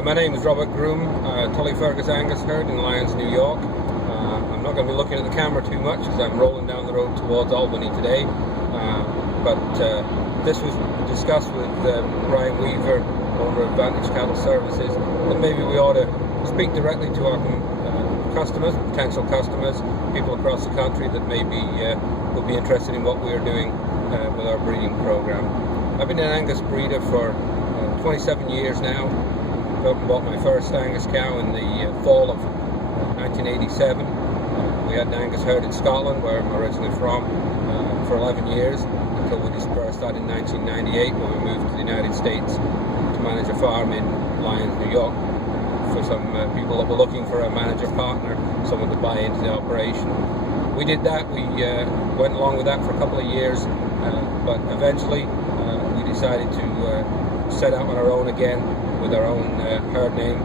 My name is Robert Groom, Tullyfergus Angus herd in Lyons, New York. I'm not going to be looking at the camera too much as I'm rolling down the road towards Albany today. But this was discussed with Ryan Weaver, owner of Advantage Cattle Services, that maybe we ought to speak directly to our customers, potential customers, people across the country that maybe will be interested in what we are doing with our breeding program. I've been an Angus breeder for 27 years now. I bought my first Angus cow in the fall of 1987. We had an Angus herd in Scotland, where I'm originally from, for 11 years, until we dispersed that in 1998 when we moved to the United States to manage a farm in Lyons, New York, for some people that were looking for a manager partner, someone to buy into the operation. We did that. We went along with that for a couple of years, but eventually we decided to set out on our own again with our own herd name.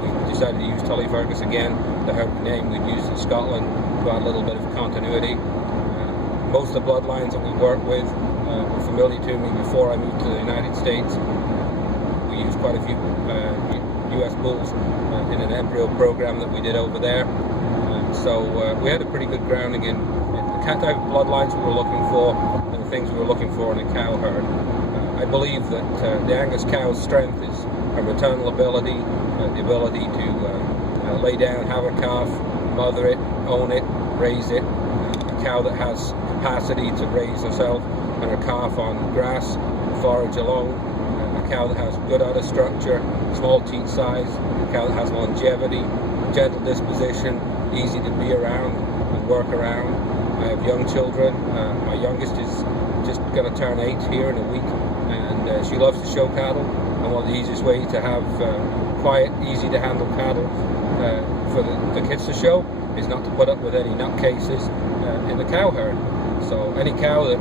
We decided to use Tullyfergus again, the herd name we'd used in Scotland, to add a little bit of continuity. Most of the bloodlines that we work with were familiar to me before I moved to the United States. We used quite a few US bulls in an embryo program that we did over there. So we had a pretty good grounding in the type of bloodlines we were looking for and the things we were looking for in a cow herd. I believe that the Angus cow's strength is her maternal ability, the ability to lay down, have her calf, mother it, own it, raise it. A cow that has capacity to raise herself and her calf on grass, forage alone. A cow that has good udder structure, small teat size. A cow that has longevity, gentle disposition, easy to be around and work around. I have young children. My youngest is just going to turn 8 here in a week, and she loves to show cattle. And one of the easiest ways to have quiet, easy to handle cattle for the kids to show is not to put up with any nutcases in the cow herd. So any cow that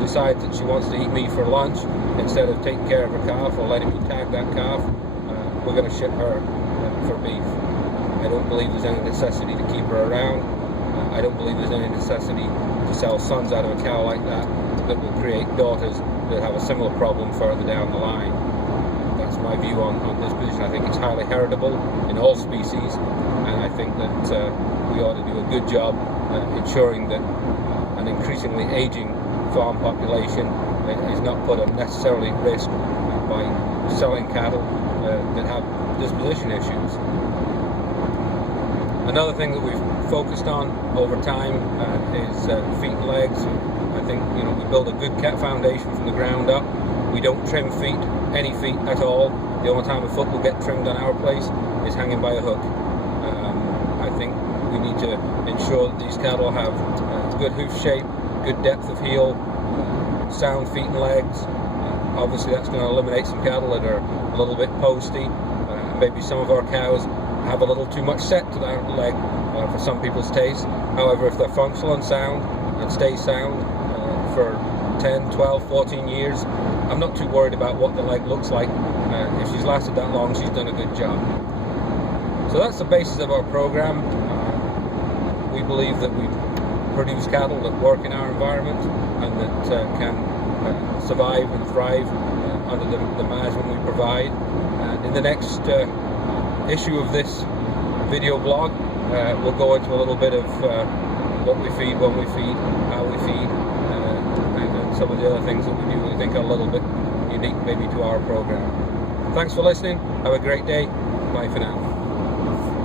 decides that she wants to eat me for lunch instead of taking care of her calf or letting me tag that calf, we're going to ship her for beef. I don't believe there's any necessity to keep her around. I don't believe there's any necessity to sell sons out of a cow like that will create daughters that have a similar problem further down the line. That's my view on this position. I think it's highly heritable in all species, and I think that we ought to do a good job ensuring that an increasingly aging farm population is not put unnecessarily at risk by selling cattle that have disposition issues. Another thing that we've focused on over time is feet and legs. I think we build a good cat foundation from the ground up. We don't trim feet, any feet at all. The only time a foot will get trimmed on our place is hanging by a hook. I think we need to ensure that these cattle have good hoof shape, good depth of heel, sound feet and legs. Obviously that's going to eliminate some cattle that are a little bit posty. Maybe some of our cows have a little too much set to their leg for some people's taste. However, if they're functional and sound and stay sound for 10, 12, 14 years, I'm not too worried about what the leg looks like. If she's lasted that long, she's done a good job. So that's the basis of our program. We believe that we produce cattle that work in our environment and that can survive and thrive under the management we provide. And in the next issue of this video blog, we'll go into a little bit of what we feed, when we feed, how we feed, and some of the other things that we do we think are a little bit unique maybe to our program. Thanks for listening. Have a great day. Bye for now.